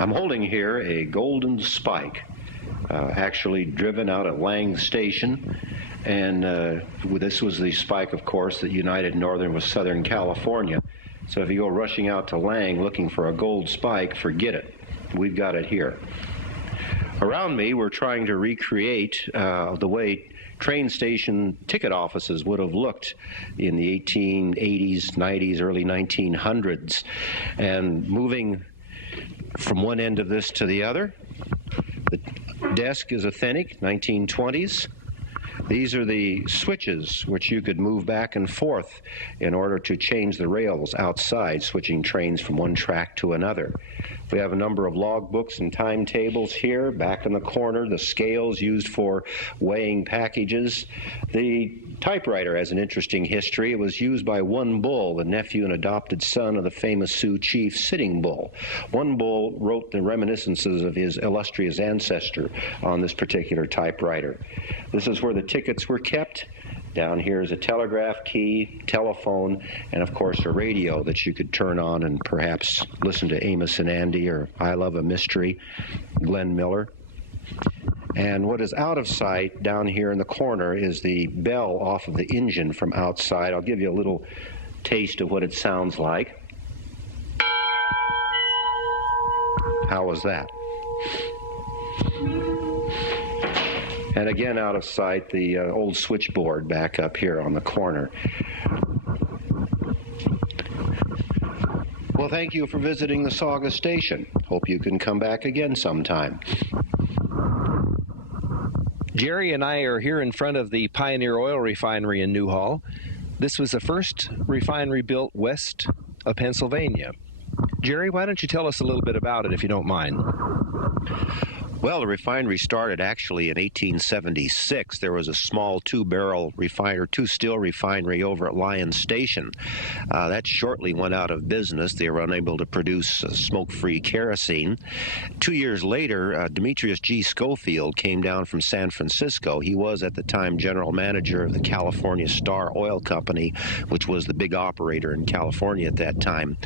I'm holding here a golden spike, actually driven out at Lang Station, and this was the spike, of course, that united Northern with Southern California. So if you go rushing out to Lang looking for a gold spike, forget it. We've got it here. Around me, we're trying to recreate the way train station ticket offices would have looked in the 1880s, 90s, early 1900s. And moving from one end of this to the other, the desk is authentic, 1920s. These are the switches which you could move back and forth in order to change the rails outside, switching trains from one track to another. We have a number of logbooks and timetables here. Back in the corner, the scales used for weighing packages. The typewriter has an interesting history. It was used by One Bull, the nephew and adopted son of the famous Sioux chief Sitting Bull. One Bull wrote the reminiscences of his illustrious ancestor on this particular typewriter. This is where the tickets were kept. Down here is a telegraph key, telephone, and of course a radio that you could turn on and perhaps listen to Amos and Andy or I Love a Mystery, Glenn Miller. And what is out of sight down here in the corner is the bell off of the engine from outside. I'll give you a little taste of what it sounds like. How was that? And again, out of sight, the old switchboard back up here on the corner. Well, thank you for visiting the Sauga station. Hope you can come back again sometime. Jerry and I are here in front of the Pioneer Oil Refinery in Newhall. This was the first refinery built west of Pennsylvania. Jerry, why don't you tell us a little bit about it, if you don't mind? Well, the refinery started actually in 1876. There was a small two-still refinery over at Lyon Station. That shortly went out of business. They were unable to produce smoke-free kerosene. 2 years later, Demetrius G. Schofield came down from San Francisco. He was at the time general manager of the California Star Oil Company, which was the big operator in California at that time.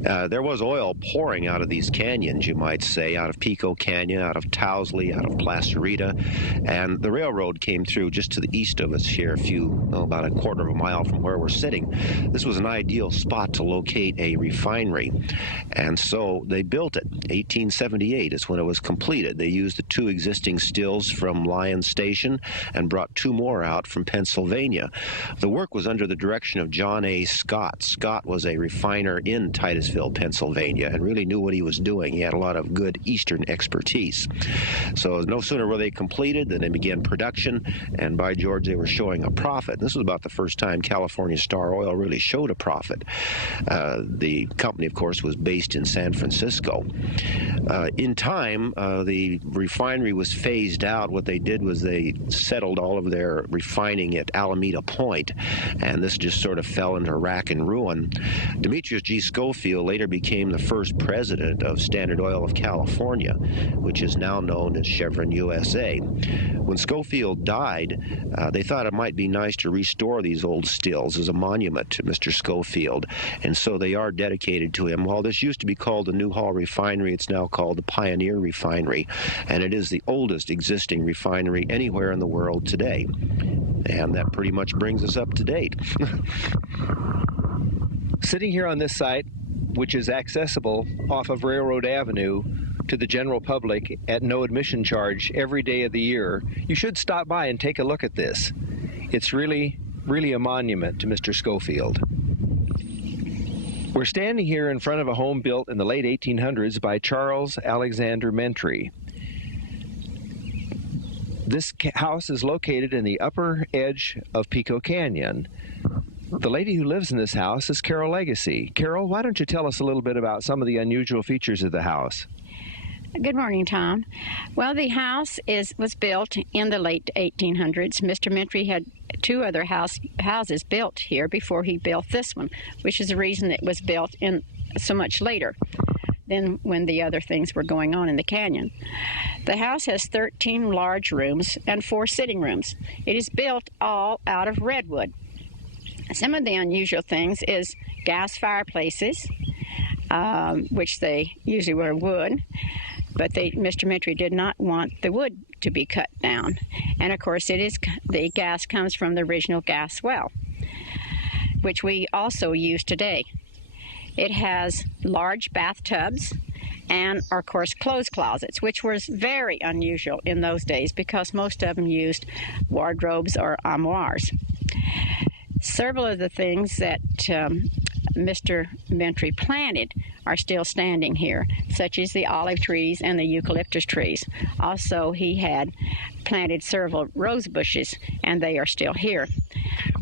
There was oil pouring out of these canyons, you might say, out of Pico Canyon, out of Towsley, out of Placerita, and the railroad came through just to the east of us here, about a quarter of a mile from where we're sitting. This was an ideal spot to locate a refinery, and so they built it. 1878 is when it was completed. They used the two existing stills from Lyon Station and brought two more out from Pennsylvania. The work was under the direction of John A. Scott. Scott was a refiner in Titusville, Pennsylvania, and really knew what he was doing. He had a lot of good Eastern expertise. So no sooner were they completed than they began production, and by George, they were showing a profit. This was about the first time California Star Oil really showed a profit. The company, of course, was based in San Francisco. In time, the refinery was phased out. What they did was they settled all of their refining at Alameda Point, and this just sort of fell into rack and ruin. Demetrius G. Schofield later became the first president of Standard Oil of California, which is now known as Chevron USA. When Schofield died, they thought it might be nice to restore these old stills as a monument to Mr. Schofield, and so they are dedicated to him. While this used to be called the Newhall Refinery, it's now called the Pioneer Refinery, and it is the oldest existing refinery anywhere in the world today. And that pretty much brings us up to date. Sitting here on this site, which is accessible off of Railroad Avenue to the general public at no admission charge every day of the year, you should stop by and take a look at this. It's really, really a monument to Mr. Schofield. We're standing here in front of a home built in the late 1800s by Charles Alexander Mentry. This house is located in the upper edge of Pico Canyon. The lady who lives in this house is Carol Legacy. Carol, why don't you tell us a little bit about some of the unusual features of the house? Good morning, Tom. Well, the house was built in the late 1800s. Mr. Mentry had two other houses built here before he built this one, which is the reason it was built in so much later than when the other things were going on in the canyon. The house has 13 large rooms and 4 sitting rooms. It is built all out of redwood. Some of the unusual things is gas fireplaces, which they usually were wood. But Mr. Mitry did not want the wood to be cut down. And of course, the gas comes from the original gas well, which we also use today. It has large bathtubs and, of course, clothes closets, which was very unusual in those days because most of them used wardrobes or armoires. Several of the things that Mr. Mitry planted are still standing here, such as the olive trees and the eucalyptus trees. Also, he had planted several rose bushes, and they are still here.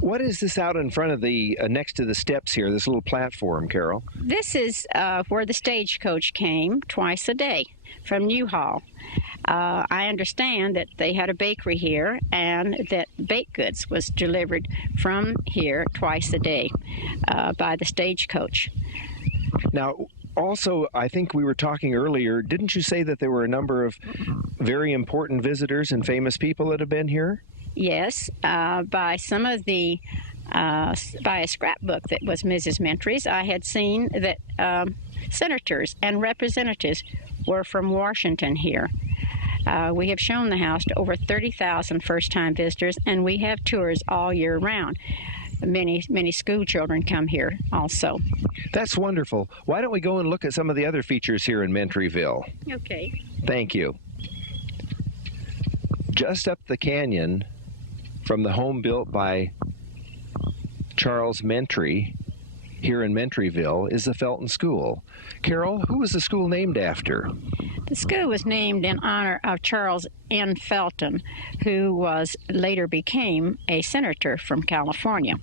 What is this out in front of the, next to the steps here, this little platform, Carol? This is where the stagecoach came twice a day from Newhall. I understand that they had a bakery here and that baked goods was delivered from here twice a day by the stagecoach. Now, also, I think we were talking earlier, didn't you say that there were a number of very important visitors and famous people that have been here? Yes, by some of the, by a scrapbook that was Mrs. Mitry's, I had seen that senators and representatives were from Washington here. We have shown the house to over 30,000 first-time visitors, and we have tours all year round. Many school children come here also. That's wonderful. Why don't we go and look at some of the other features here in Mitryville? Okay. Thank you. Just up the canyon from the home built by Charles Mitry here in Mitryville is the Felton School. Carol, who was the school named after? The school was named in honor of Charles N. Felton, who later became a senator from California.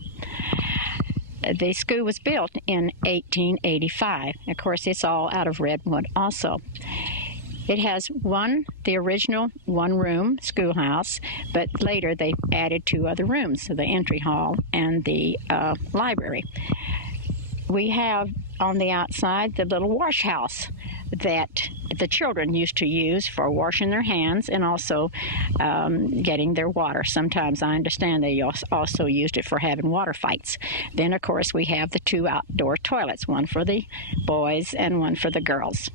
The school was built in 1885. Of course, it's all out of redwood also. It has the original one-room schoolhouse, but later they added 2 other rooms, so the entry hall and the library. We have on the outside the little wash house that the children used to use for washing their hands and also getting their water. Sometimes I understand they also used it for having water fights. Then, of course, we have the 2 outdoor toilets, one for the boys and one for the girls.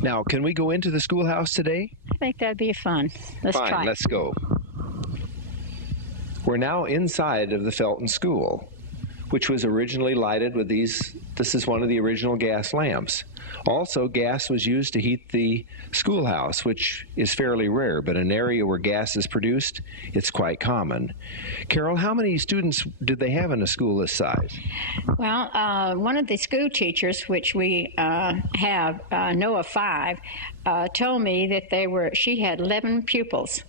Now, can we go into the schoolhouse today? I think that'd be fun. Let's try. Fine, let's go. We're now inside of the Felton School, which was originally lighted with this is one of the original gas lamps. Also, gas was used to heat the schoolhouse, which is fairly rare, but in an area where gas is produced, it's quite common. Carol, how many students did they have in a school this size? Well, one of the school teachers, which we have, Noah 5, told me that she had 11 pupils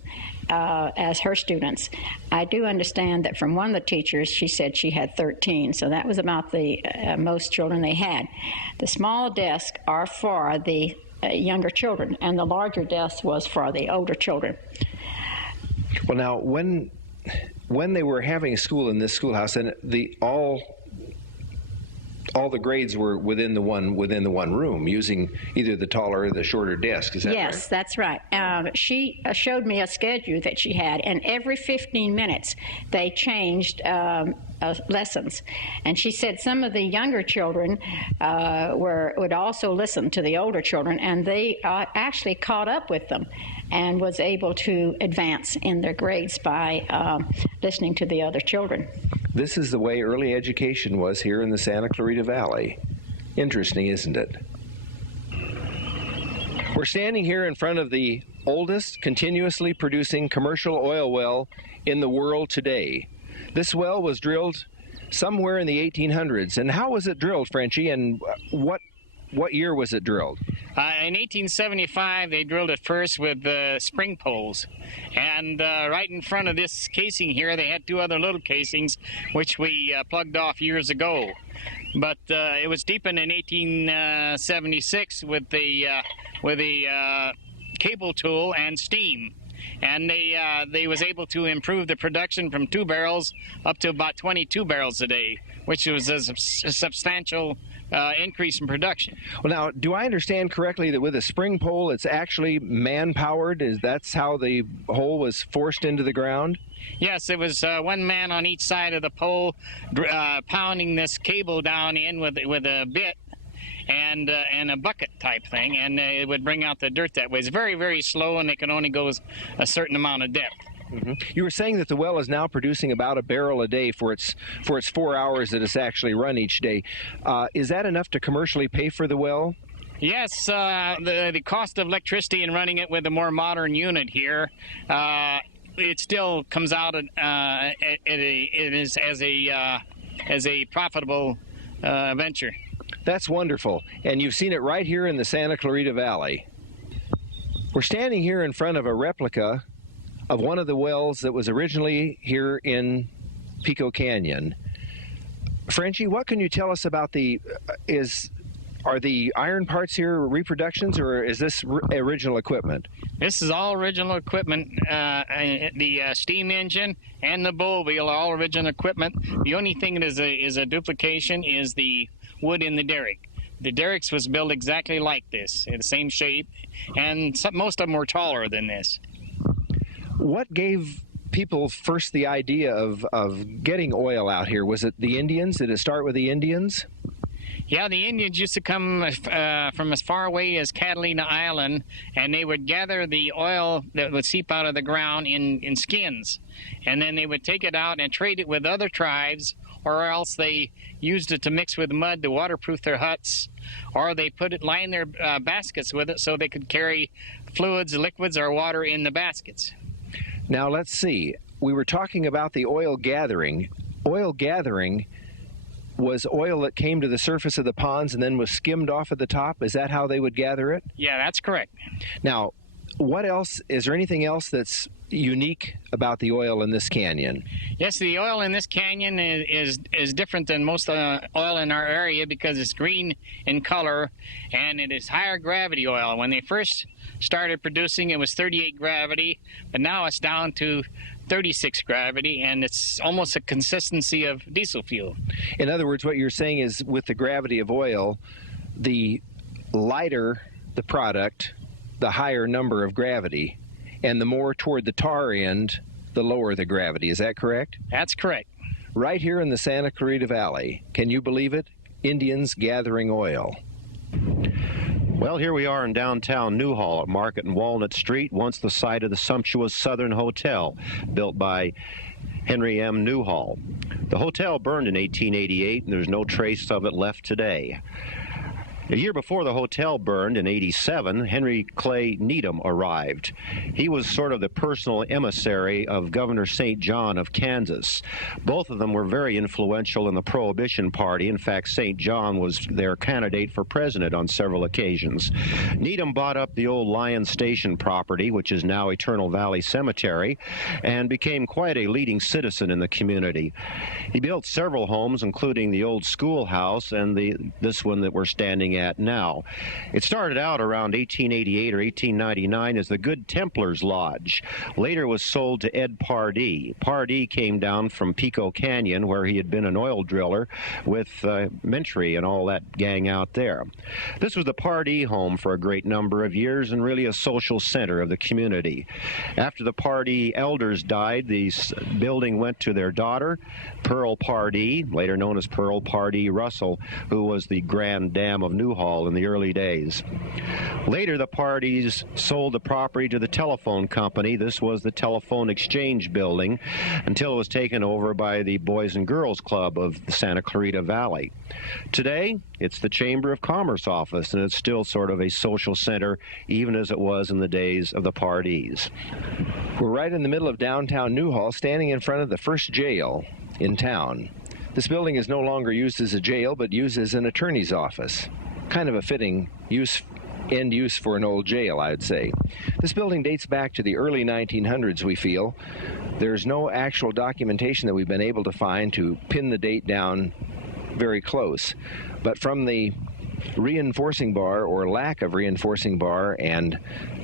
as her students. I do understand that from one of the teachers, she said she had 13, so that was about the most children they had. The small desks are for the younger children, and the larger desk was for the older children. Well, now, when they were having school in this schoolhouse, and all the grades were within the one room, using either the taller or the shorter desk. Is that right? Yes, that's right. She showed me a schedule that she had, and every 15 minutes they changed lessons. And she said some of the younger children would also listen to the older children, and they actually caught up with them and was able to advance in their grades by listening to the other children. This is the way early education was here in the Santa Clarita Valley. Interesting, isn't it? We're standing here in front of the oldest continuously producing commercial oil well in the world today. This well was drilled somewhere in the 1800s. And how was it drilled, Frenchie, and what year was it drilled? In 1875, they drilled it first with spring poles. And right in front of this casing here, they had 2 other little casings, which we plugged off years ago. But it was deepened in 1876 with the cable tool and steam. And they was able to improve the production from 2 barrels up to about 22 barrels a day, which was a substantial increase in production. Well, now, do I understand correctly that with a spring pole, it's actually man-powered? That's how the hole was forced into the ground? Yes, it was 1 man on each side of the pole pounding this cable down in with a bit. and a bucket type thing, and it would bring out the dirt that way. It's very, very slow, and it can only go a certain amount of depth. Mm-hmm. You were saying that the well is now producing about a barrel a day for its 4 hours that it's actually run each day. Is that enough to commercially pay for the well? Yes, the cost of electricity and running it with a more modern unit here, it still comes out as a profitable venture. That's wonderful, and you've seen it right here in the Santa Clarita Valley. We're standing here in front of a replica of one of the wells that was originally here in Pico Canyon. Frenchie, what can you tell us about are the iron parts here reproductions, or is this original equipment? This is all original equipment. The steam engine and the bowl wheel are all original equipment. The only thing that is a duplication is the wood in the derrick. The derricks was built exactly like this, in the same shape, and most of them were taller than this. What gave people first the idea of getting oil out here? Was it the Indians? Did it start with the Indians? Yeah, the Indians used to come from as far away as Catalina Island, and they would gather the oil that would seep out of the ground in skins. And then they would take it out and trade it with other tribes, or else they used it to mix with mud to waterproof their huts, or they line their baskets with it so they could carry fluids, liquids, or water in the baskets. Now let's see. We were talking about the oil gathering. Oil gathering was oil that came to the surface of the ponds and then was skimmed off at the top. Is that how they would gather it? Yeah, that's correct. Now, what else? Is there anything else that's unique about the oil in this canyon? Yes, the oil in this canyon is different than most oil in our area because it's green in color and it is higher gravity oil. When they first started producing, it was 38 gravity, but now it's down to 36 gravity, and it's almost a consistency of diesel fuel. In other words, what you're saying is with the gravity of oil, the lighter the product, the higher number of gravity, and the more toward the tar end, the lower the gravity. Is that correct? That's correct. Right here in the Santa Clarita Valley, can you believe it? Indians gathering oil. Well, here we are in downtown Newhall at Market and Walnut Street, once the site of the sumptuous Southern Hotel, built by Henry M. Newhall. The hotel burned in 1888, and there's no trace of it left today. A year before the hotel burned, in '87, Henry Clay Needham arrived. He was sort of the personal emissary of Governor St. John of Kansas. Both of them were very influential in the Prohibition Party. In fact, St. John was their candidate for president on several occasions. Needham bought up the old Lion Station property, which is now Eternal Valley Cemetery, and became quite a leading citizen in the community. He built several homes, including the old schoolhouse and this one that we're standing at now. It started out around 1888 or 1899 as the Good Templars Lodge. Later was sold to Ed Pardee. Pardee came down from Pico Canyon, where he had been an oil driller with Mentry and all that gang out there. This was the Pardee home for a great number of years and really a social center of the community. After the Pardee elders died, the building went to their daughter, Pearl Pardee, later known as Pearl Pardee Russell, who was the Grand Dam of Newhall in the early days. Later, the Pardees sold the property to the telephone company. This was the Telephone Exchange Building until it was taken over by the Boys and Girls Club of the Santa Clarita Valley. Today, it's the Chamber of Commerce office, and it's still sort of a social center, even as it was in the days of the Pardees. We're right in the middle of downtown Newhall, standing in front of the first jail in town. This building is no longer used as a jail, but used as an attorney's office. Kind of a fitting end use for an old jail, I would say. This building dates back to the early 1900s, we feel. There's no actual documentation that we've been able to find to pin the date down very close. But from the reinforcing bar, or lack of reinforcing bar, and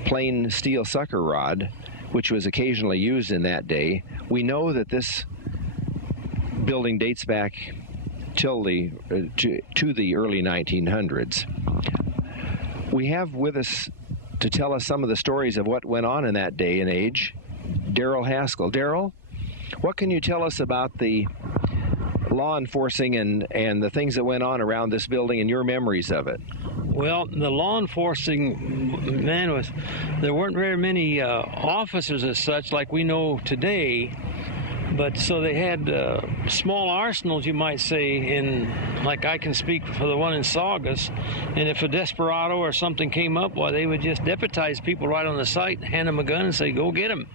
plain steel sucker rod, which was occasionally used in that day, we know that this building dates back till to the early 1900s. We have with us to tell us some of the stories of what went on in that day and age, Darrell Haskell. Darrell, what can you tell us about the law enforcing and the things that went on around this building and your memories of it? Well, the law enforcing, man, there weren't very many officers as such like we know today. But so they had small arsenals, you might say, like I can speak for the one in Saugus. And if a desperado or something came up, well, they would just deputize people right on the site, hand them a gun and say, go get him.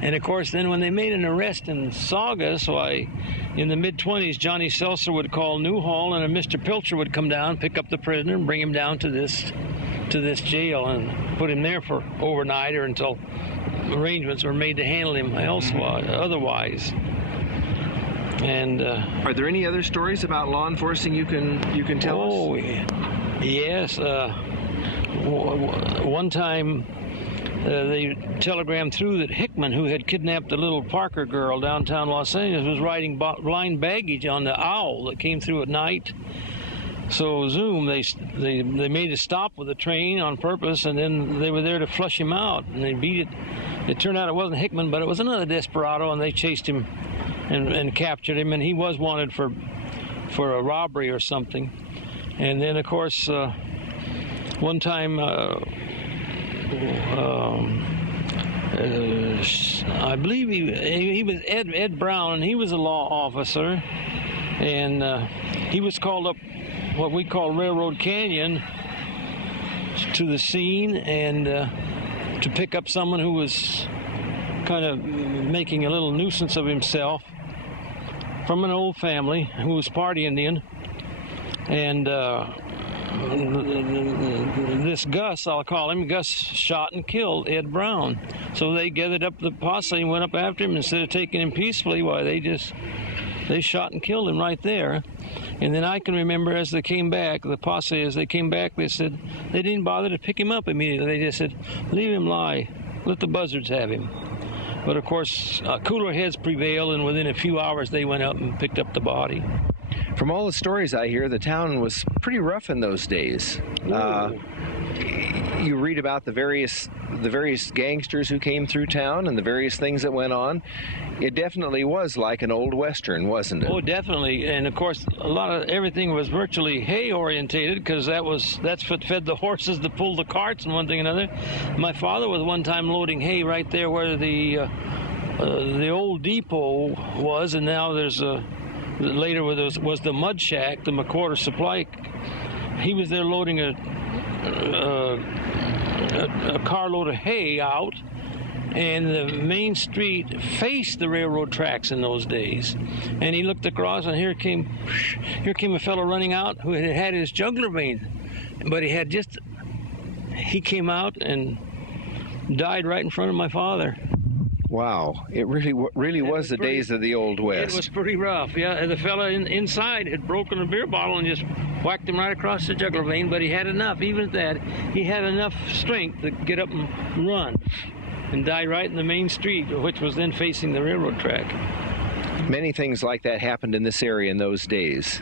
And of course, then when they made an arrest in Saugus, why, in the mid-20s, Johnny Seltzer would call Newhall, and a Mr. Pilcher would come down, pick up the prisoner, and bring him down to this jail and put him there for overnight or until arrangements were made to handle him otherwise. And are there any other stories about law enforcing you can tell us? Oh, yes. One time they telegrammed through that Hickman, who had kidnapped the little Parker girl downtown Los Angeles, was riding blind baggage on the Owl that came through at night. So Zoom, they made a stop with the train on purpose, and then they were there to flush him out, and they beat it. It turned out it wasn't Hickman, but it was another desperado, and they chased him and captured him, and he was wanted for a robbery or something. And then, of course, one time, I believe he was Ed Brown, and he was a law officer, and he was called up what we call Railroad Canyon to the scene and to pick up someone who was kind of making a little nuisance of himself from an old family who was part Indian. And this Gus, I'll call him, Gus shot and killed Ed Brown. So they gathered up the posse and went up after him. Instead of taking him peacefully, why, they shot and killed him right there. And then I can remember as they came back, the posse, as they came back, they said they didn't bother to pick him up immediately. They just said, leave him lie, let the buzzards have him. But of course, cooler heads prevailed, and within a few hours they went up and picked up the body. From all the stories I hear, the town was pretty rough in those days. You read about the various gangsters who came through town and the various things that went on. It definitely was like an old western, wasn't it? Oh, definitely. And of course, a lot of everything was virtually hay orientated, because that's what fed the horses that pulled the carts and one thing and another. My father was one time loading hay right there where the old depot was, and now there's later was the mud shack, the McWhorter Supply. He was there loading a carload of hay out, and the main street faced the railroad tracks in those days. And he looked across, and here came a fellow running out who had his jugular vein, but he came out and died right in front of my father. Wow, it really was the days of the Old West. It was pretty rough, yeah. And the fella inside had broken a beer bottle and just whacked him right across the jugular vein, but he had enough, even at that, he had enough strength to get up and run, and died right in the main street, which was then facing the railroad track. Many things like that happened in this area in those days.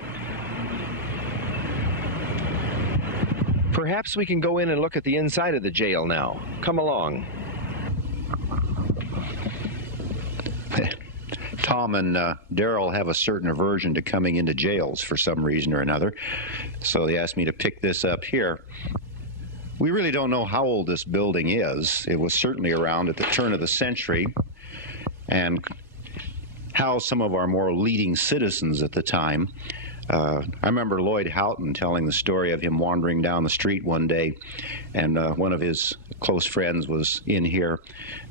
Perhaps we can go in and look at the inside of the jail now. Come along. Tom and Darrell have a certain aversion to coming into jails for some reason or another, so they asked me to pick this up here. We really don't know how old this building is. It was certainly around at the turn of the century, and how some of our more leading citizens at the time. I remember Lloyd Houghton telling the story of him wandering down the street one day, and one of his close friends was in here,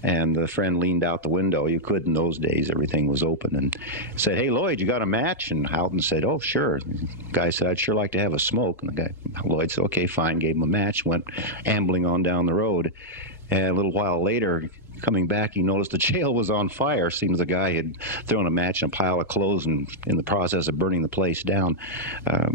and the friend leaned out the window. You could in those days, everything was open, and said, "Hey, Lloyd, you got a match?" And Houghton said, "Oh, sure." The guy said, "I'd sure like to have a smoke." And Lloyd said, "Okay, fine," gave him a match, went ambling on down the road, and a little while later, coming back, he noticed the jail was on fire. Seems the guy had thrown a match in a pile of clothes and in the process of burning the place down.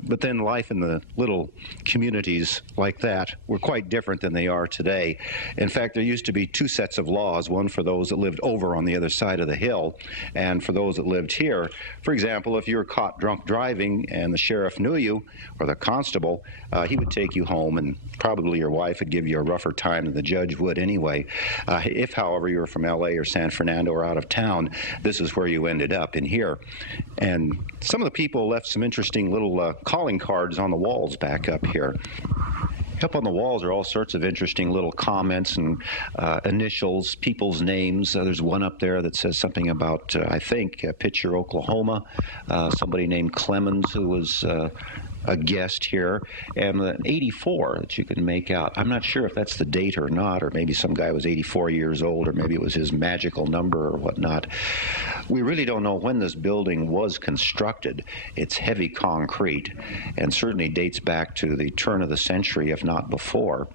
But then life in the little communities like that were quite different than they are today. In fact, there used to be two sets of laws, one for those that lived over on the other side of the hill and for those that lived here. For example, if you were caught drunk driving and the sheriff knew you, or the constable, he would take you home, and probably your wife would give you a rougher time than the judge would anyway. If, however, however you were from L.A. or San Fernando or out of town, this is where you ended up, in here. And some of the people left some interesting little calling cards on the walls back up here. Up on the walls are all sorts of interesting little comments and initials, people's names. There's one up there that says something about, I think, Pitcher, Oklahoma. Somebody named Clemens, who was a guest here, and an 84 that you can make out. I'm not sure if that's the date or not, or maybe some guy was 84 years old, or maybe it was his magical number or whatnot. We really don't know when this building was constructed. It's heavy concrete and certainly dates back to the turn of the century, if not before.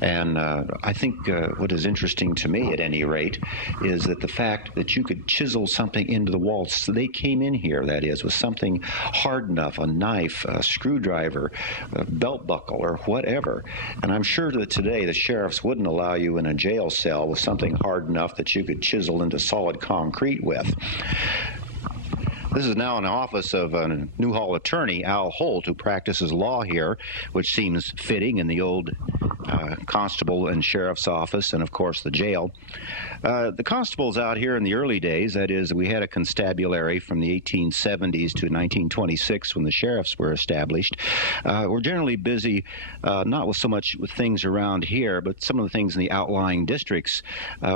And I think what is interesting to me, at any rate, is that the fact that you could chisel something into the wall. So they came in here, that is, with something hard enough, a knife, a screwdriver, a belt buckle, or whatever. And I'm sure that today the sheriffs wouldn't allow you in a jail cell with something hard enough that you could chisel into solid concrete with. This is now an office of a Newhall attorney, Al Holt, who practices law here, which seems fitting in the old constable and sheriff's office, and of course the jail. The constables out here in the early days, that is, we had a constabulary from the 1870s to 1926 when the sheriffs were established, were generally busy not with so much with things around here, but some of the things in the outlying districts.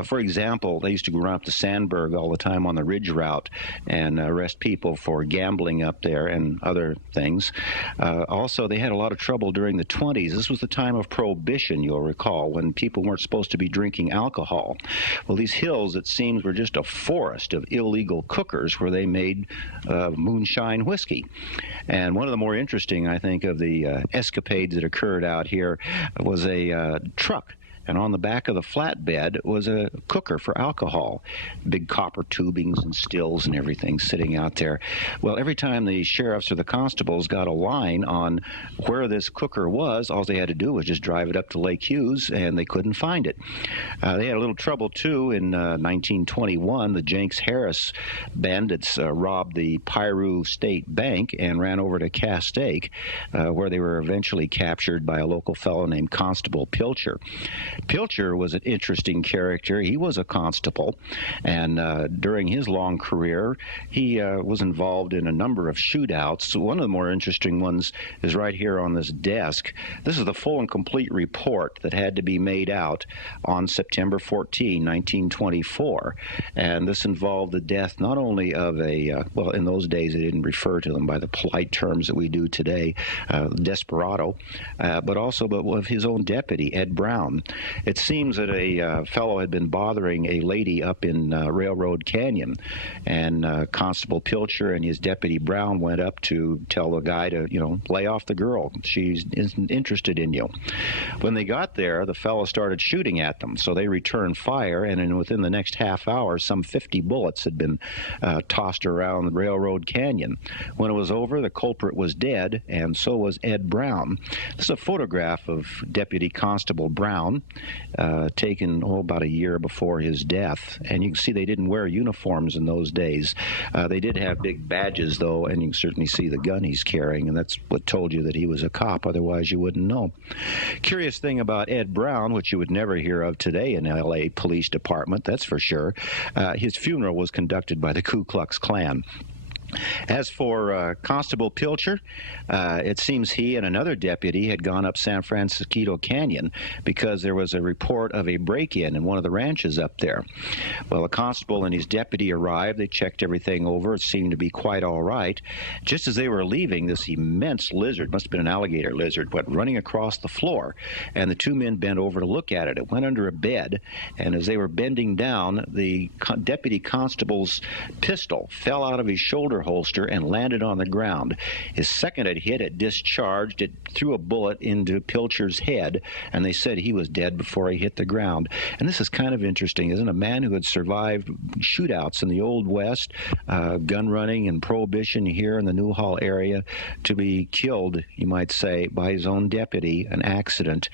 For example, they used to go run up to Sandburg all the time on the Ridge Route and arrest people for gambling up there and other things. Also, they had a lot of trouble during the 20s. This was the time of Prohibition, you'll recall, when people weren't supposed to be drinking alcohol. Well, these hills, it seems, were just a forest of illegal cookers where they made moonshine whiskey. And one of the more interesting, I think, of the escapades that occurred out here was a truck. And on the back of the flatbed was a cooker for alcohol, big copper tubings and stills and everything sitting out there. Well, every time the sheriffs or the constables got a line on where this cooker was, all they had to do was just drive it up to Lake Hughes, and they couldn't find it. They had a little trouble, too, in 1921. The Jenks Harris bandits robbed the Piru State Bank and ran over to Castaic, where they were eventually captured by a local fellow named Constable Pilcher. Pilcher was an interesting character. He was a constable, and during his long career, he was involved in a number of shootouts. One of the more interesting ones is right here on this desk. This is the full and complete report that had to be made out on September 14, 1924, and this involved the death not only of a, well, in those days they didn't refer to them by the polite terms that we do today, desperado, but also of his own deputy, Ed Brown. It seems that a fellow had been bothering a lady up in Railroad Canyon, and Constable Pilcher and his deputy Brown went up to tell the guy to, lay off the girl. She isn't interested in you. When they got there, the fellow started shooting at them, so they returned fire, and within the next half hour, some 50 bullets had been tossed around the Railroad Canyon. When it was over, the culprit was dead, and so was Ed Brown. This is a photograph of Deputy Constable Brown, taken about a year before his death, and you can see they didn't wear uniforms in those days. They did have big badges, though, and you can certainly see the gun he's carrying, and that's what told you that he was a cop. Otherwise, you wouldn't know. Curious thing about Ed Brown, which you would never hear of today in L.A. Police Department, that's for sure. His funeral was conducted by the Ku Klux Klan. As for Constable Pilcher, it seems he and another deputy had gone up San Francisco Canyon because there was a report of a break-in one of the ranches up there. Well, the constable and his deputy arrived. They checked everything over. It seemed to be quite all right. Just as they were leaving, this immense lizard, must have been an alligator lizard, went running across the floor, and the two men bent over to look at it. It went under a bed, and as they were bending down, the deputy constable's pistol fell out of his shoulder holster and landed on the ground. His second had hit, it discharged, it threw a bullet into Pilcher's head, and they said he was dead before he hit the ground. And this is kind of interesting, isn't it? A man who had survived shootouts in the Old West, gun running and prohibition here in the Newhall area, to be killed, you might say, by his own deputy, an accident,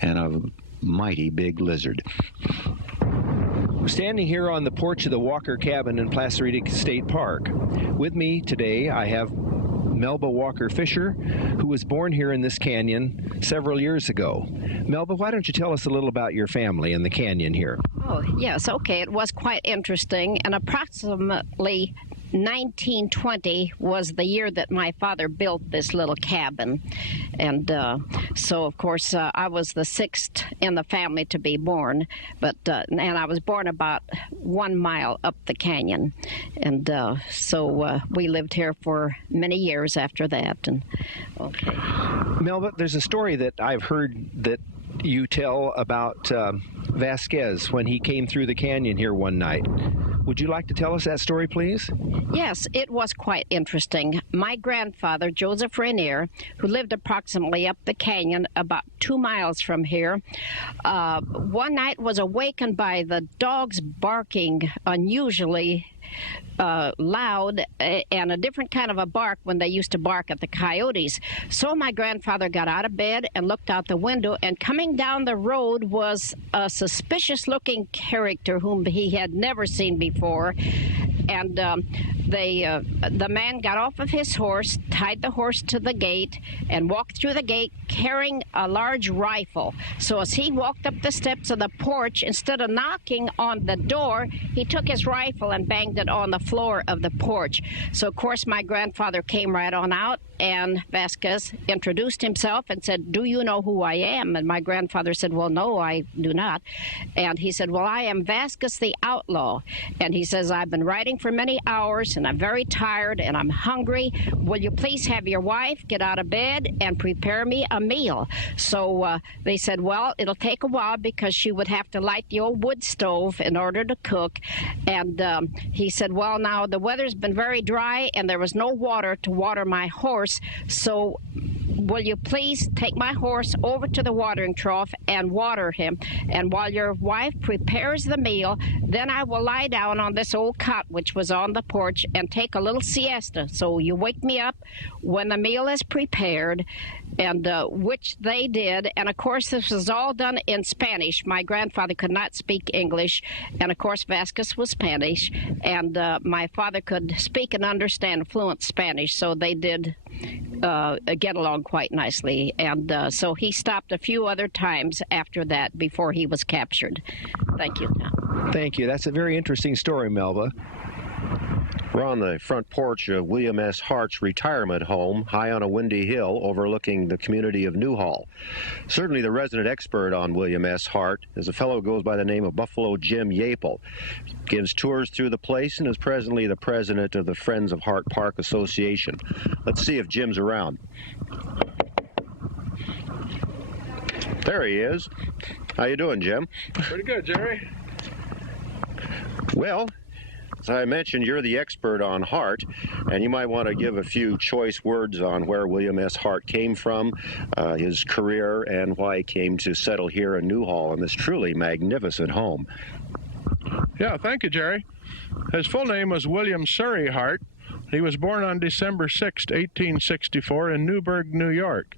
and a mighty big lizard. We're standing here on the porch of the Walker cabin in Clarita State Park. With me today, I have Melba Walker Fisher, who was born here in this canyon several years ago. Melba, why don't you tell us a little about your family in the canyon here? Oh, yes, okay. It was quite interesting, and approximately 1920 was the year that my father built this little cabin. And so, of course, I was the sixth in the family to be born, and I was born about 1 mile up the canyon. And so we lived here for many years after that. And okay. Melba, there's a story that I've heard that you tell about Vasquez when he came through the canyon here one night. Would you like to tell us that story, please? Yes, it was quite interesting. My grandfather, Joseph Rainier, who lived approximately up the canyon about 2 miles from here, one night was awakened by the dogs barking unusually loud and a different kind of a bark when they used to bark at the coyotes. So my grandfather got out of bed and looked out the window, and coming down the road was a suspicious-looking character whom he had never seen before. And the man got off of his horse, tied the horse to the gate, and walked through the gate carrying a large rifle. So as he walked up the steps of the porch, instead of knocking on the door, he took his rifle and banged it on the floor of the porch. So, of course, my grandfather came right on out, and Vasquez introduced himself and said, "Do you know who I am?" And my grandfather said, "Well, no, I do not." And he said, "Well, I am Vasquez the outlaw." And he says, "I've been riding for many hours, and I'm very tired, and I'm hungry. Will you please have your wife get out of bed and prepare me a meal?" So they said, "Well, it'll take a while because she would have to light the old wood stove in order to cook." And he said, "Well, now the weather's been very dry, and there was no water to water my horse, so will you please take my horse over to the watering trough and water him? And while your wife prepares the meal, then I will lie down on this old cot which was on the porch and take a little siesta. So you wake me up when the meal is prepared," and which they did. And of course, this was all done in Spanish. My grandfather could not speak English, and of course, Vasquez was Spanish, and my father could speak and understand fluent Spanish, so they did get along quite nicely. And so he stopped a few other times after that before he was captured. Thank you, Tom. Thank you. That's a very interesting story, Melba. We're on the front porch of William S. Hart's retirement home, high on a windy hill overlooking the community of Newhall. Certainly the resident expert on William S. Hart is a fellow who goes by the name of Buffalo Jim Yapel. Gives tours through the place and is presently the president of the Friends of Hart Park Association. Let's see if Jim's around. There he is. How you doing, Jim? Pretty good, Jerry. Well, as I mentioned, you're the expert on Hart, and you might want to give a few choice words on where William S. Hart came from, his career, and why he came to settle here in Newhall in this truly magnificent home. Yeah, thank you, Jerry. His full name was William Surrey Hart. He was born on December 6, 1864 in Newburgh, New York.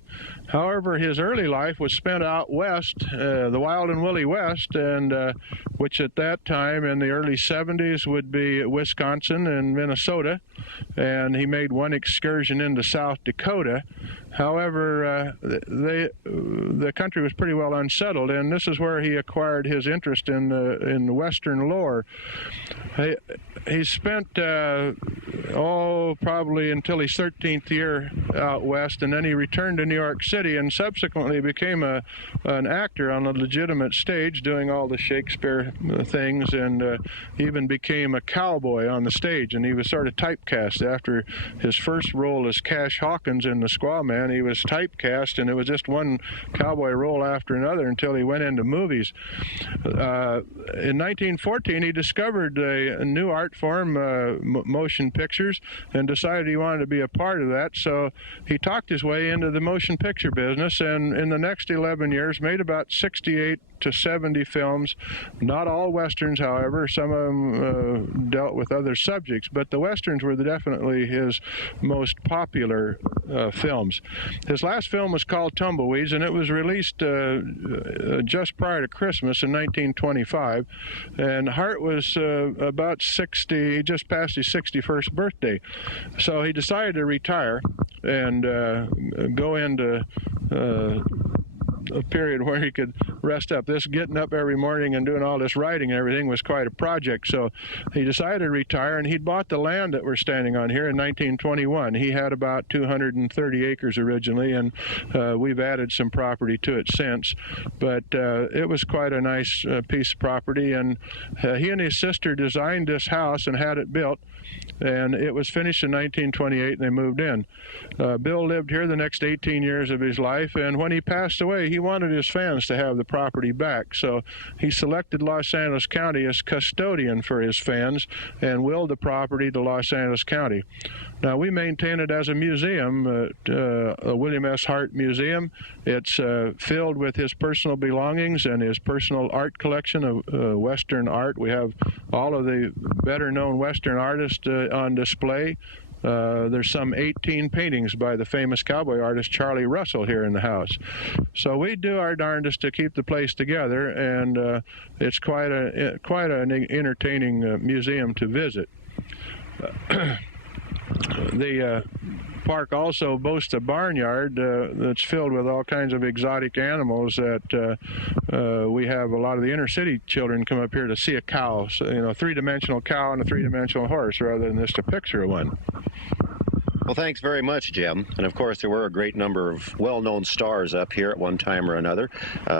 However, his early life was spent out west, the wild and woolly west, and which at that time in the early 70s would be Wisconsin and Minnesota, and he made one excursion into South Dakota. However, the country was pretty well unsettled, and this is where he acquired his interest in the Western lore. He spent probably until his 13th year out west, and then he returned to New York City and subsequently became an actor on a legitimate stage doing all the Shakespeare things, and even became a cowboy on the stage, and he was sort of typecast. After his first role as Cash Hawkins in The Squaw Man, he was typecast, and it was just one cowboy role after another until he went into movies. In 1914, he discovered a new art form, motion pictures, and decided he wanted to be a part of that, so he talked his way into the motion picture business, and in the next 11 years made about 68 to 70 films. Not all Westerns, however. Some of them dealt with other subjects, but the Westerns were definitely his most popular films. His last film was called Tumbleweeds, and it was released just prior to Christmas in 1925. And Hart was about 60, he just passed his 61st birthday. So he decided to retire and go into a period where he could rest up. This getting up every morning and doing all this writing and everything was quite a project. So he decided to retire, and he'd bought the land that we're standing on here in 1921. He had about 230 acres originally, and we've added some property to it since. But it was quite a nice piece of property, and he and his sister designed this house and had it built, and it was finished in 1928, and they moved in. Bill lived here the next 18 years of his life, and when he passed away, he wanted his fans to have the property back, so he selected Los Angeles County as custodian for his fans and willed the property to Los Angeles County. Now, we maintain it as a museum, a William S. Hart museum. It's filled with his personal belongings and his personal art collection of Western art. We have all of the better-known Western artists on display. There's some 18 paintings by the famous cowboy artist Charlie Russell here in the house. So we do our darndest to keep the place together, and it's quite an entertaining museum to visit. The park also boasts a barnyard that's filled with all kinds of exotic animals that we have a lot of the inner city children come up here to see a cow, so, you know, a three-dimensional cow and a three-dimensional horse rather than just a picture of one. Well, thanks very much, Jim. And of course, there were a great number of well-known stars up here at one time or another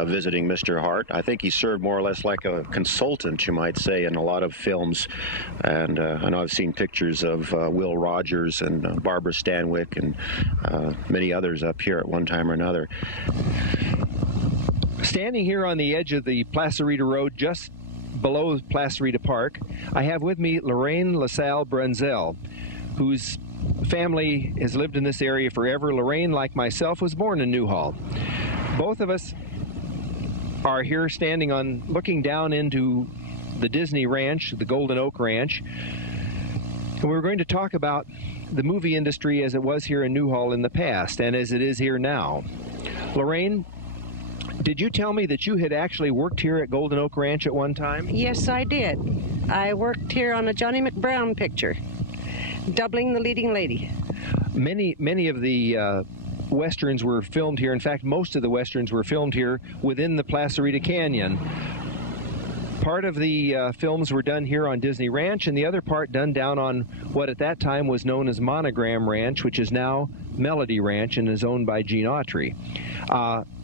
visiting Mr. Hart. I think he served more or less like a consultant, you might say, in a lot of films. And I know I've seen pictures of Will Rogers and Barbara Stanwyck and many others up here at one time or another. Standing here on the edge of the Placerita Road, just below Placerita Park, I have with me Lorraine LaSalle Brunzel, whose family has lived in this area forever. Lorraine, like myself, was born in Newhall. Both of us are here looking down into the Disney Ranch, the Golden Oak Ranch, and we're going to talk about the movie industry as it was here in Newhall in the past and as it is here now. Lorraine, did you tell me that you had actually worked here at Golden Oak Ranch at one time? Yes, I did. I worked here on a Johnny McBrown picture, doubling the leading lady. Many of the Westerns were filmed here. In fact, most of the Westerns were filmed here within the Placerita Canyon. Part of the films were done here on Disney Ranch, and the other part done down on what at that time was known as Monogram Ranch, which is now Melody Ranch and is owned by Gene Autry.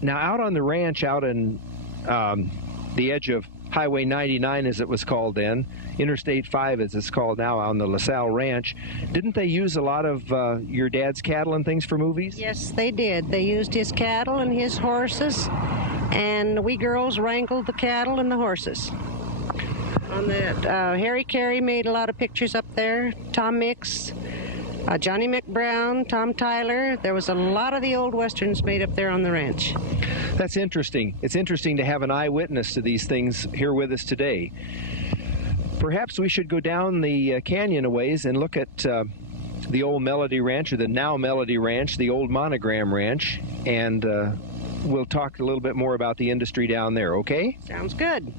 Now, out on the ranch, out in the edge of Highway 99, as it was called then, Interstate 5 as it's called now, on the LaSalle Ranch, didn't they use a lot of your dad's cattle and things for movies? Yes, they did. They used his cattle and his horses, and we girls wrangled the cattle and the horses. On that, Harry Carey made a lot of pictures up there, Tom Mix, Johnny McBrown, Tom Tyler. There was a lot of the old Westerns made up there on the ranch. That's interesting. It's interesting to have an eyewitness to these things here with us today. Perhaps we should go down the canyon a ways and look at the old Melody Ranch, or the now Melody Ranch, the old Monogram Ranch, and we'll talk a little bit more about the industry down there, okay? Sounds good.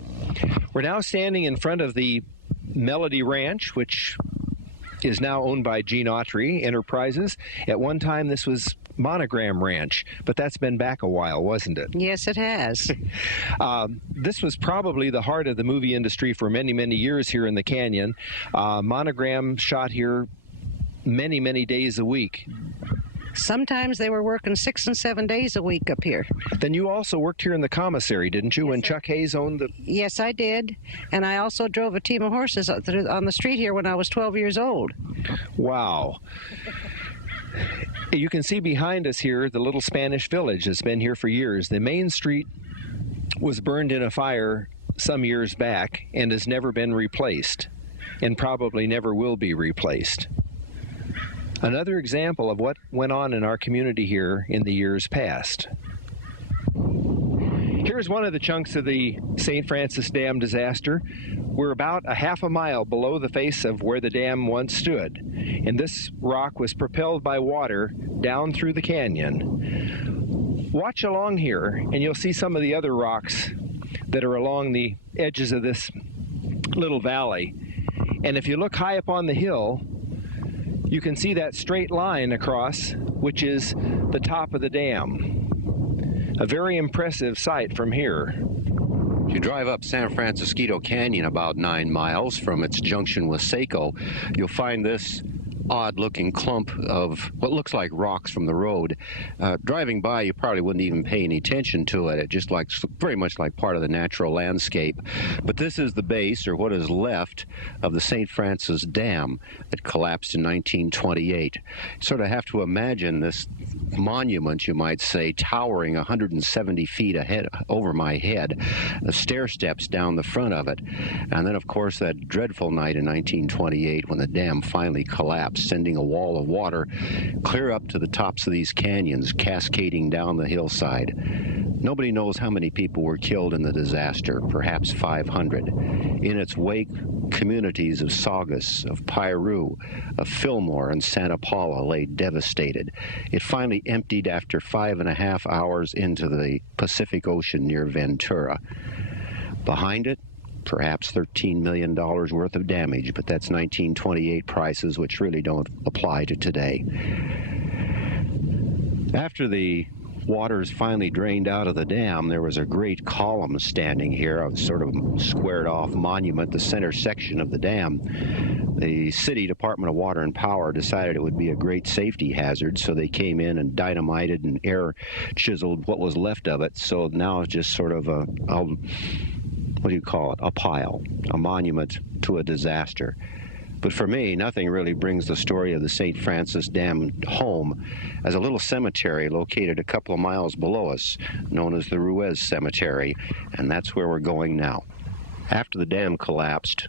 We're now standing in front of the Melody Ranch, which is now owned by Gene Autry Enterprises. At one time, this was Monogram Ranch, but that's been back a while, wasn't it? Yes, it has. This was probably the heart of the movie industry for many, many years here in the canyon. Monogram shot here many, many days a week. Sometimes they were working 6 and 7 days a week up here. Then you also worked here in the commissary, didn't you, Yes, when Chuck Hayes owned the... Yes, I did. And I also drove a team of horses on the street here when I was 12 years old. Wow. You can see behind us here the little Spanish village that's been here for years. The main street was burned in a fire some years back and has never been replaced, and probably never will be replaced. Another example of what went on in our community here in the years past. Here's one of the chunks of the St. Francis Dam disaster. We're about a half a mile below the face of where the dam once stood, and this rock was propelled by water down through the canyon. Watch along here, and you'll see some of the other rocks that are along the edges of this little valley. And if you look high up on the hill, you can see that straight line across, which is the top of the dam. A very impressive sight from here. If you drive up San Francisco Canyon about 9 miles from its junction with Saco, you'll find this odd-looking clump of what looks like rocks from the road. Driving by, you probably wouldn't even pay any attention to it. It just looks very much like part of the natural landscape. But this is the base, or what is left, of the St. Francis Dam that collapsed in 1928. You sort of have to imagine this monument, you might say, towering 170 feet ahead over my head, the stair steps down the front of it. And then, of course, that dreadful night in 1928 when the dam finally collapsed, sending a wall of water clear up to the tops of these canyons, cascading down the hillside. Nobody knows how many people were killed in the disaster, perhaps 500. In its wake, communities of Saugus, of Frew, of Fillmore, and Santa Paula lay devastated. It finally emptied after 5.5 hours into the Pacific Ocean near Ventura. Behind it, perhaps $13 million worth of damage, but that's 1928 prices, which really don't apply to today. After the waters finally drained out of the dam, there was a great column standing here, a sort of squared off monument, the center section of the dam. The city Department of Water and Power decided it would be a great safety hazard, so they came in and dynamited and air chiseled what was left of it. So now it's just sort of a what do you call it, a pile, a monument to a disaster. But for me, nothing really brings the story of the St. Francis Dam home as a little cemetery located a couple of miles below us, known as the Ruiz Cemetery, and that's where we're going now. After the dam collapsed,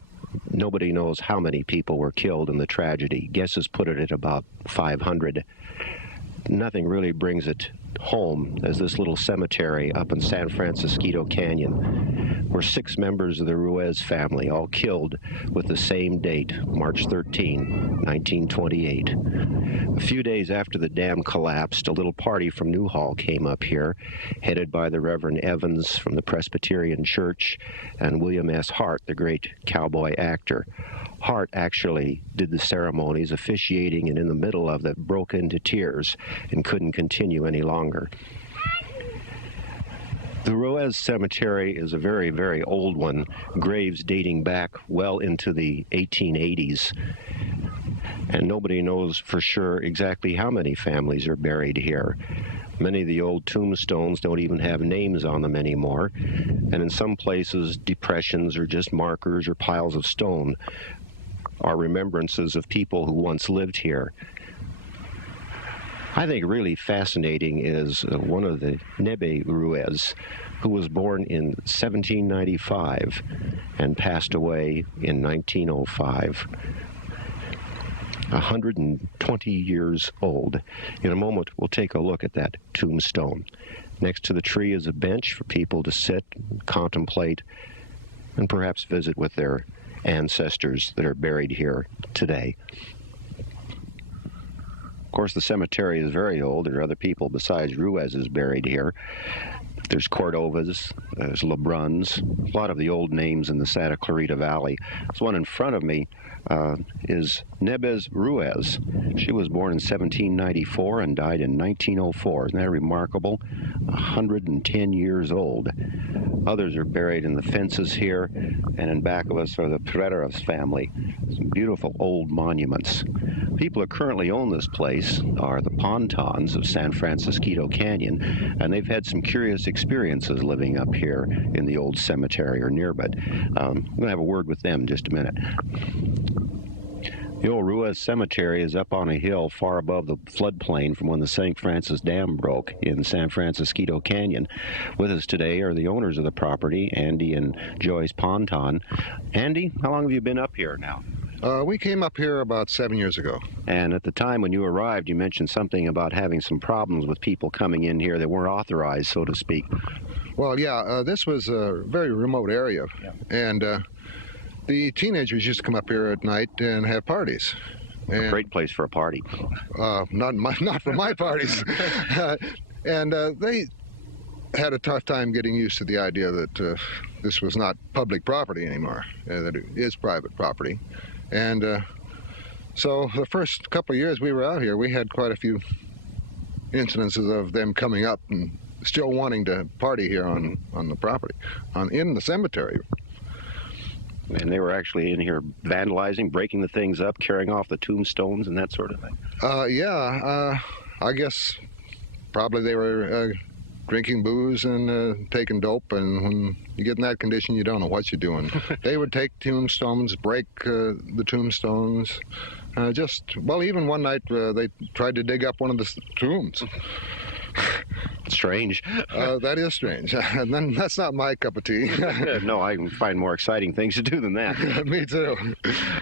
nobody knows how many people were killed in the tragedy. Guesses put it at about 500. Nothing really brings it home as this little cemetery up in San Francisco Canyon, where 6 members of the Ruiz family, all killed with the same date, March 13, 1928. A few days after the dam collapsed, a little party from Newhall came up here, headed by the Reverend Evans from the Presbyterian Church and William S. Hart, the great cowboy actor. Hart actually did the ceremonies, officiating, and in the middle of it broke into tears and couldn't continue any longer. The Ruiz Cemetery is a very, very old one, graves dating back well into the 1880s. And nobody knows for sure exactly how many families are buried here. Many of the old tombstones don't even have names on them anymore. And in some places, depressions or just markers or piles of stone are remembrances of people who once lived here. I think really fascinating is one of the Nebe Ruiz, who was born in 1795 and passed away in 1905. 120 years old. In a moment, we'll take a look at that tombstone. Next to the tree is a bench for people to sit, contemplate, and perhaps visit with their ancestors that are buried here today. Of course, the cemetery is very old. There are other people besides Ruiz's buried here. There's Cordovas, there's Lebruns, a lot of the old names in the Santa Clarita Valley. This one in front of me is Nebez Ruiz. She was born in 1794 and died in 1904. Isn't that remarkable? 110 years old. Others are buried in the fences here, and in back of us are the Pereiras family. Some beautiful old monuments. People who currently own this place are the Pontons of San Francisco Canyon, and they've had some curious experiences living up here in the old cemetery or near, but I'm going to have a word with them in just a minute. The old Ruiz Cemetery is up on a hill far above the floodplain from when the St. Francis Dam broke in San Francisco Canyon. With us today are the owners of the property, Andy and Joyce Ponton. Andy, how long have you been up here now? We came up here about 7 years ago. And at the time when you arrived, you mentioned something about having some problems with people coming in here that weren't authorized, so to speak. Well, yeah, this was a very remote area, and the teenagers used to come up here at night and have parties. And, Great place for a party. not for my parties. And they had a tough time getting used to the idea that this was not public property anymore, that it is private property. And so the first couple of years we were out here, we had quite a few incidences of them coming up and still wanting to party here on the property, in the cemetery. And they were actually in here vandalizing, breaking the things up, carrying off the tombstones and that sort of thing. I guess probably they were drinking booze and taking dope, and when you get in that condition, you don't know what you're doing. They would take tombstones, break the tombstones. Even one night they tried to dig up one of the tombs. Strange. That is strange. And then that's not my cup of tea. No, I can find more exciting things to do than that. Me too.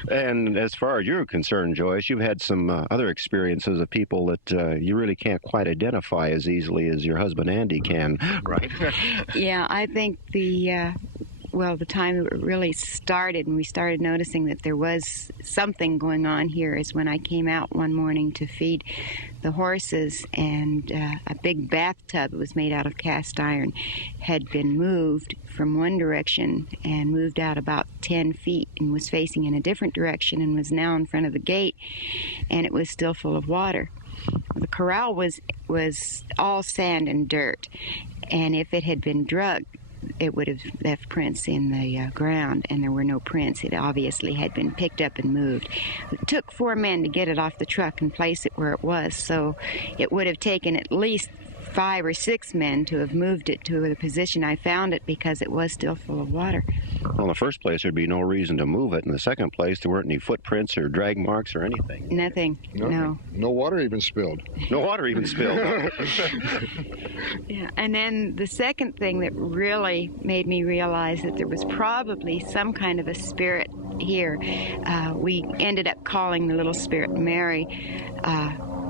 And as far as you're concerned, Joyce, you've had some other experiences of people that you really can't quite identify as easily as your husband Andy can, right? Yeah, I think the time it really started and we started noticing that there was something going on here is when I came out one morning to feed the horses, and a big bathtub, it was made out of cast iron, had been moved from one direction and moved out about 10 feet and was facing in a different direction and was now in front of the gate, and it was still full of water. The corral was all sand and dirt, and if it had been drugged, it would have left prints in the ground, and there were no prints. It obviously had been picked up and moved. It took 4 men to get it off the truck and place it where it was, so it would have taken at least 5 or 6 men to have moved it to the position I found it, because it was still full of water. Well, in the first place, there'd be no reason to move it. In the second place, there weren't any footprints or drag marks or anything. Nothing. No. No water even spilled. No water even spilled. Yeah, and then the second thing that really made me realize that there was probably some kind of a spirit here, we ended up calling the little spirit Mary.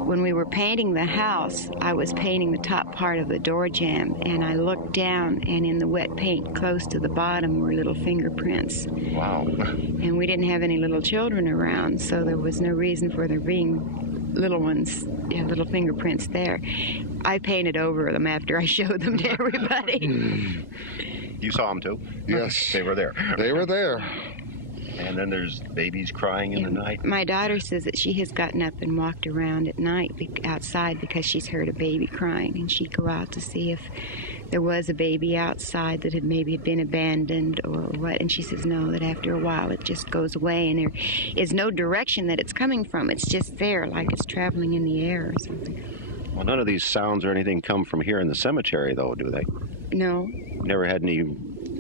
When we were painting the house, I was painting the top part of the door jamb, and I looked down, and in the wet paint close to the bottom were little fingerprints. Wow. And we didn't have any little children around, so there was no reason for there being little ones, little fingerprints there. I painted over them after I showed them to everybody. You saw them too? Yes. They were there. They were there. And then there's babies crying in the night. My daughter says that she has gotten up and walked around at night outside because she's heard a baby crying, and she'd go out to see if there was a baby outside that had maybe been abandoned or what, and she says no, that after a while it just goes away, and there is no direction that it's coming from. It's just there, like it's traveling in the air or something. Well, none of these sounds or anything come from here in the cemetery, though, do they? No. Never had any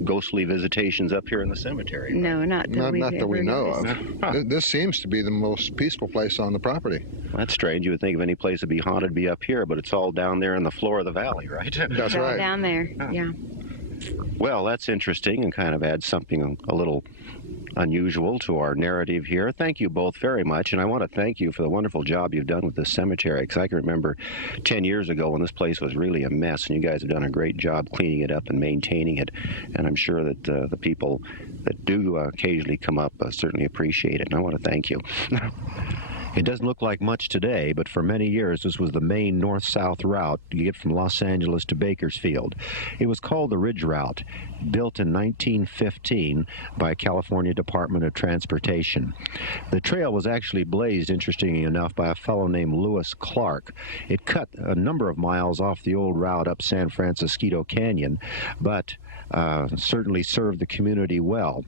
ghostly visitations up here in the cemetery? Right? No, not that we know of. Huh. This seems to be the most peaceful place on the property. Well, that's strange. You would think if any place would be haunted, be up here, but it's all down there in the floor of the valley, right? That's right. Down there, yeah. Well, that's interesting and kind of adds something a little unusual to our narrative here. Thank you both very much, and I want to thank you for the wonderful job you've done with this cemetery, because I can remember 10 years ago when this place was really a mess, and you guys have done a great job cleaning it up and maintaining it, and I'm sure that the people that do occasionally come up certainly appreciate it, and I want to thank you. It doesn't look like much today, but for many years this was the main north-south route you get from Los Angeles to Bakersfield. It was called the Ridge Route, built in 1915 by California Department of Transportation. The trail was actually blazed, interestingly enough, by a fellow named Lewis Clark. It cut a number of miles off the old route up San Francisco Canyon, but certainly served the community well.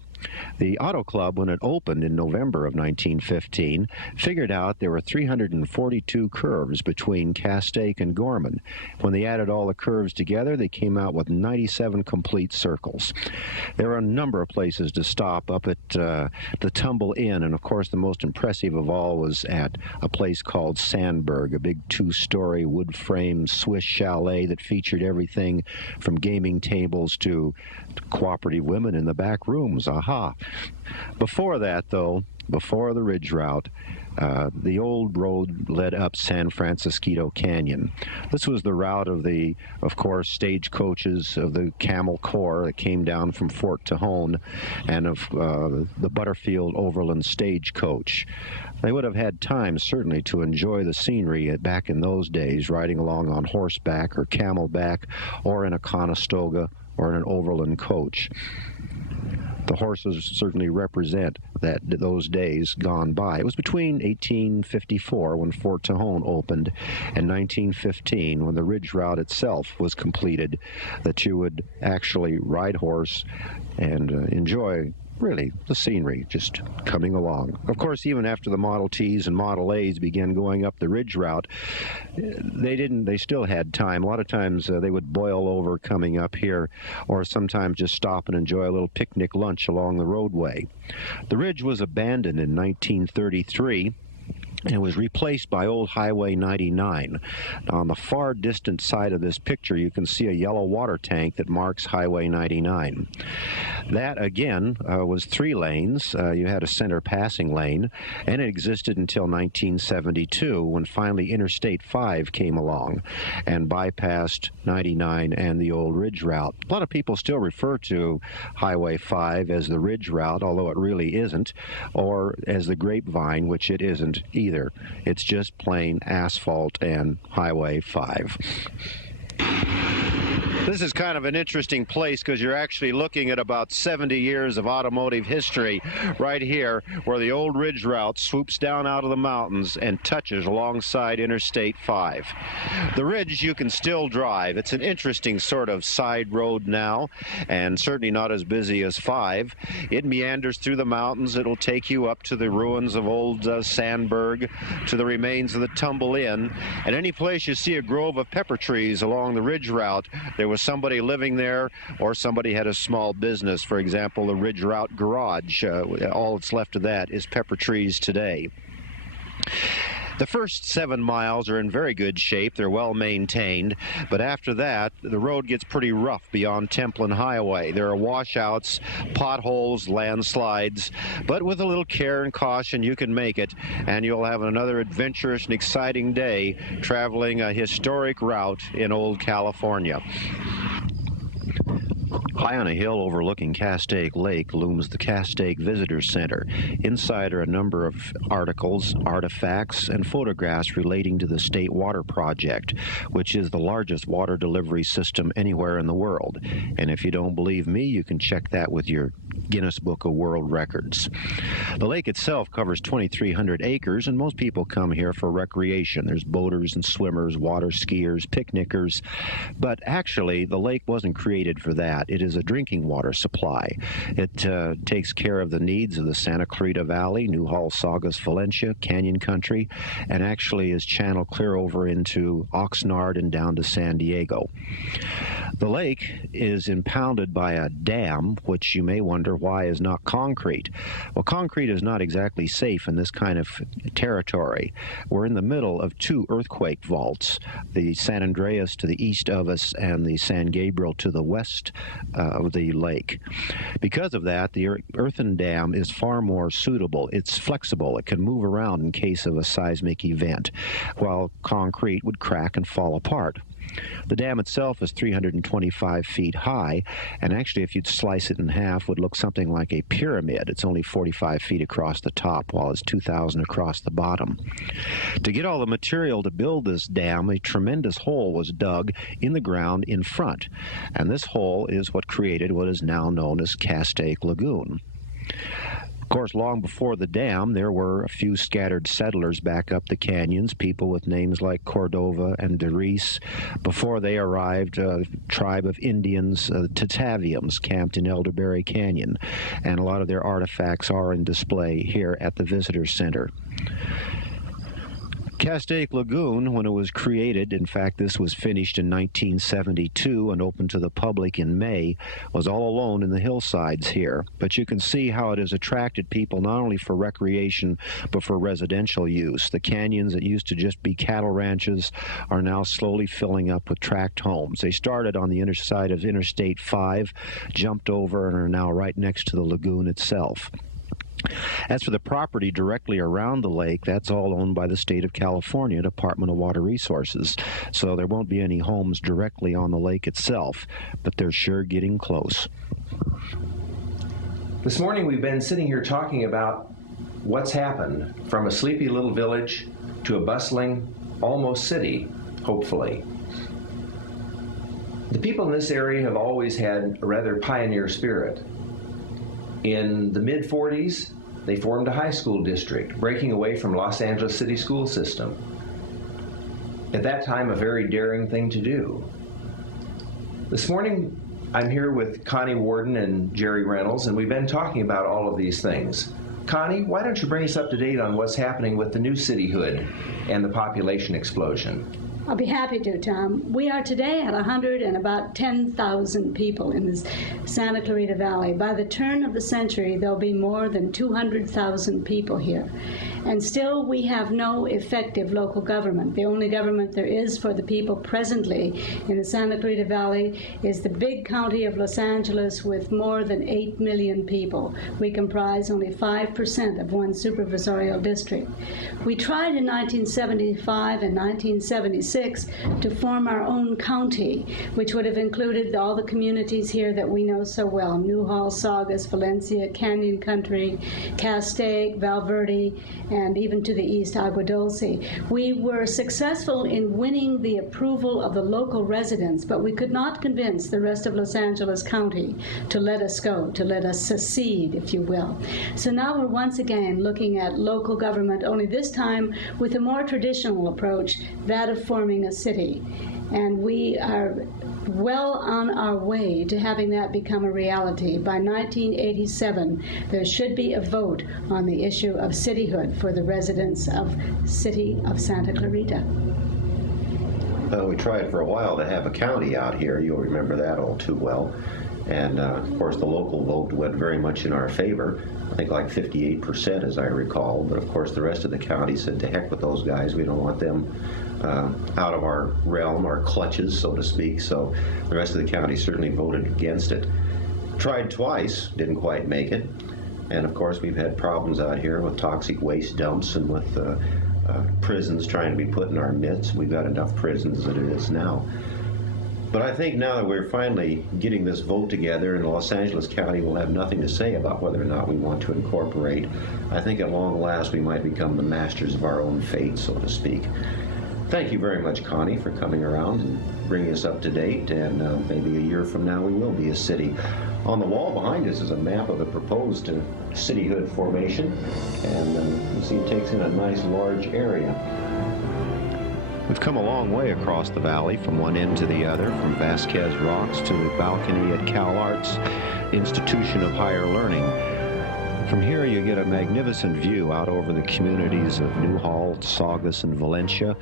The Auto Club, when it opened in November of 1915, figured out there were 342 curves between Castaic and Gorman. When they added all the curves together, they came out with 97 complete circles. There are a number of places to stop up at the Tumble Inn, and of course the most impressive of all was at a place called Sandberg, a big 2-story wood-frame Swiss chalet that featured everything from gaming tables to cooperative women in the back rooms. Aha. Before that, though, before the ridge route, the old road led up San Francisco Canyon. This was the route of course, stagecoaches of the Camel Corps that came down from Fort Tejon, and of the Butterfield Overland Stagecoach. They would have had time, certainly, to enjoy the scenery back in those days, riding along on horseback or camelback, or in a Conestoga or in an overland coach. The horses certainly represent those days gone by. It was between 1854, when Fort Tejon opened, and 1915, when the ridge route itself was completed, that you would actually ride horse and enjoy really the scenery just coming along. Of course, even after the Model Ts and Model As began going up the ridge route, they still had time. A lot of times they would boil over coming up here, or sometimes just stop and enjoy a little picnic lunch along the roadway. The ridge was abandoned in 1933. And it was replaced by old Highway 99. Now, on the far distant side of this picture, you can see a yellow water tank that marks Highway 99. That, again, was 3 lanes. You had a center passing lane, and it existed until 1972, when finally Interstate 5 came along and bypassed 99 and the old ridge route. A lot of people still refer to Highway 5 as the ridge route, although it really isn't, or as the Grapevine, which it isn't either. It's just plain asphalt and Highway 5. This is kind of an interesting place because you're actually looking at about 70 years of automotive history right here, where the old ridge route swoops down out of the mountains and touches alongside Interstate 5. The ridge you can still drive. It's an interesting sort of side road now, and certainly not as busy as 5. It meanders through the mountains. It'll take you up to the ruins of old Sandburg, to the remains of the Tumble Inn, and any place you see a grove of pepper trees along the ridge route, there was somebody living there, or somebody had a small business. For example, the Ridge Route Garage, all that's left of that is pepper trees today. The first 7 miles are in very good shape. They're well maintained, but after that, the road gets pretty rough beyond Templin Highway. There are washouts, potholes, landslides, but with a little care and caution, you can make it, and you'll have another adventurous and exciting day traveling a historic route in old California. High on a hill overlooking Castaic Lake looms the Castaic Visitor Center. Inside are a number of articles, artifacts, and photographs relating to the State Water Project, which is the largest water delivery system anywhere in the world. And if you don't believe me, you can check that with your Guinness Book of World Records. The lake itself covers 2,300 acres, and most people come here for recreation. There's boaters and swimmers, water skiers, picnickers, but actually the lake wasn't created for that. It is a drinking water supply. It takes care of the needs of the Santa Clarita Valley, Newhall, Saugus, Valencia, Canyon Country, and actually is channeled clear over into Oxnard and down to San Diego. The lake is impounded by a dam, which you may wonder why is not concrete. Well, concrete is not exactly safe in this kind of territory. We're in the middle of 2 earthquake vaults, the San Andreas to the east of us and the San Gabriel to the west of the lake. Because of that, the earthen dam is far more suitable. It's flexible. It can move around in case of a seismic event, while concrete would crack and fall apart. The dam itself is 325 feet high, and actually if you'd slice it in half, would look something like a pyramid. It's only 45 feet across the top, while it's 2,000 across the bottom. To get all the material to build this dam, a tremendous hole was dug in the ground in front, and this hole is what created what is now known as Castaic Lagoon. Of course, long before the dam, there were a few scattered settlers back up the canyons, people with names like Cordova and DeReese. Before they arrived, a tribe of Indians, Tatavians, camped in Elderberry Canyon, and a lot of their artifacts are in display here at the Visitor Center. Castaic Lagoon, when it was created, in fact this was finished in 1972 and opened to the public in May, was all alone in the hillsides here. But you can see how it has attracted people not only for recreation but for residential use. The canyons that used to just be cattle ranches are now slowly filling up with tract homes. They started on the inner side of Interstate 5, jumped over, and are now right next to the lagoon itself. As for the property directly around the lake, that's all owned by the state of California, Department of Water Resources. So there won't be any homes directly on the lake itself, but they're sure getting close. This morning we've been sitting here talking about what's happened from a sleepy little village to a bustling, almost city, hopefully. The people in this area have always had a rather pioneer spirit. In the mid-40s, they formed a high school district, breaking away from Los Angeles city school system. At that time, a very daring thing to do. This morning, I'm here with Connie Warden and Jerry Reynolds, and we've been talking about all of these things. Connie, why don't you bring us up to date on what's happening with the new cityhood and the population explosion? I'll be happy to, Tom. We are today at 10,000 people in the Santa Clarita Valley. By the turn of the century, there'll be more than 200,000 people here. And still, we have no effective local government. The only government there is for the people presently in the Santa Clarita Valley is the big county of Los Angeles with more than 8 million people. We comprise only 5% of one supervisorial district. We tried in 1975 and 1976 to form our own county, which would have included all the communities here that we know so well: Newhall, Saugus, Valencia, Canyon Country, Castaic, Valverde, and even to the east, Agua Dulce. We were successful in winning the approval of the local residents, but we could not convince the rest of Los Angeles County to let us go, to let us secede, if you will. So now we're once again looking at local government, only this time with a more traditional approach, that of forming a city. And we are well on our way to having that become a reality. By 1987, there should be a vote on the issue of cityhood for the residents of City of Santa Clarita. We tried for a while to have a county out here. You'll remember that all too well. And of course, the local vote went very much in our favor. I think like 58%, as I recall. But of course, the rest of the county said, to heck with those guys. We don't want them out of our realm, our clutches, so to speak. So the rest of the county certainly voted against it. Tried twice, didn't quite make it. And of course, we've had problems out here with toxic waste dumps and with prisons trying to be put in our midst. We've got enough prisons as it is now. But I think now that we're finally getting this vote together, and Los Angeles County will have nothing to say about whether or not we want to incorporate, I think at long last we might become the masters of our own fate, so to speak. Thank you very much, Connie, for coming around and bringing us up to date, and maybe a year from now we will be a city. On the wall behind us is a map of the proposed cityhood formation, and you see it takes in a nice large area. We've come a long way across the valley from one end to the other, from Vasquez Rocks to the balcony at CalArts Institution of Higher Learning. From here you get a magnificent view out over the communities of Newhall, Saugus, and Valencia,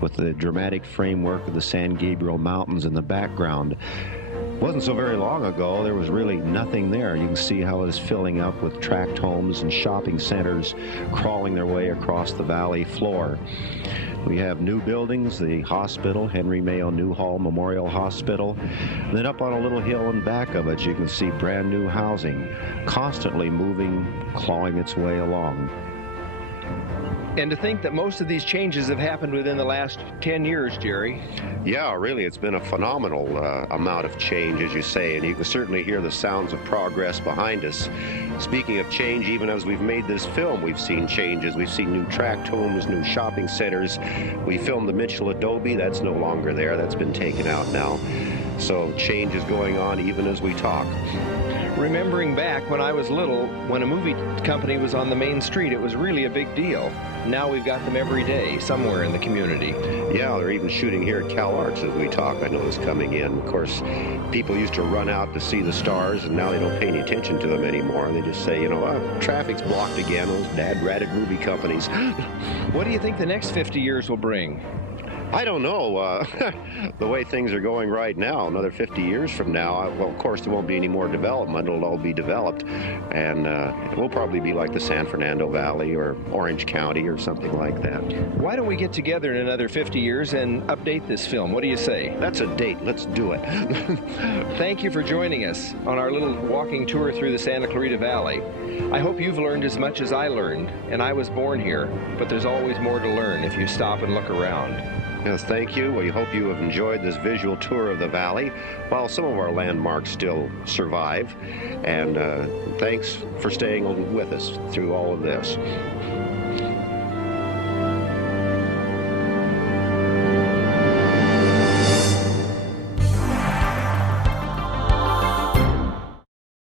with the dramatic framework of the San Gabriel Mountains in the background. It wasn't so very long ago, there was really nothing there. You can see how it is filling up with tract homes and shopping centers crawling their way across the valley floor. We have new buildings, the hospital, Henry Mayo Newhall Memorial Hospital. And then up on a little hill in back of it, you can see brand new housing, constantly moving, clawing its way along. And to think that most of these changes have happened within the last 10 years, Jerry. Yeah, really, it's been a phenomenal amount of change, as you say, and you can certainly hear the sounds of progress behind us. Speaking of change, even as we've made this film, we've seen changes. We've seen new tract homes, new shopping centers. We filmed the Mitchell Adobe. That's no longer there. That's been taken out now. So change is going on even as we talk. Remembering back when I was little, when a movie company was on the main street, it was really a big deal. Now we've got them every day, somewhere in the community. Yeah, they're even shooting here at CalArts as we talk. I know it's coming in. Of course, people used to run out to see the stars, and now they don't pay any attention to them anymore. They just say, you know, traffic's blocked again, those dad-ratted movie companies. What do you think the next 50 years will bring? I don't know. The way things are going right now, another 50 years from now, well, of course, there won't be any more development. It'll all be developed. And it will probably be like the San Fernando Valley or Orange County or something like that. Why don't we get together in another 50 years and update this film? What do you say? That's a date. Let's do it. Thank you for joining us on our little walking tour through the Santa Clarita Valley. I hope you've learned as much as I learned, and I was born here, but there's always more to learn if you stop and look around. Yes, thank you. We hope you have enjoyed this visual tour of the valley, while some of our landmarks still survive. And thanks for staying with us through all of this.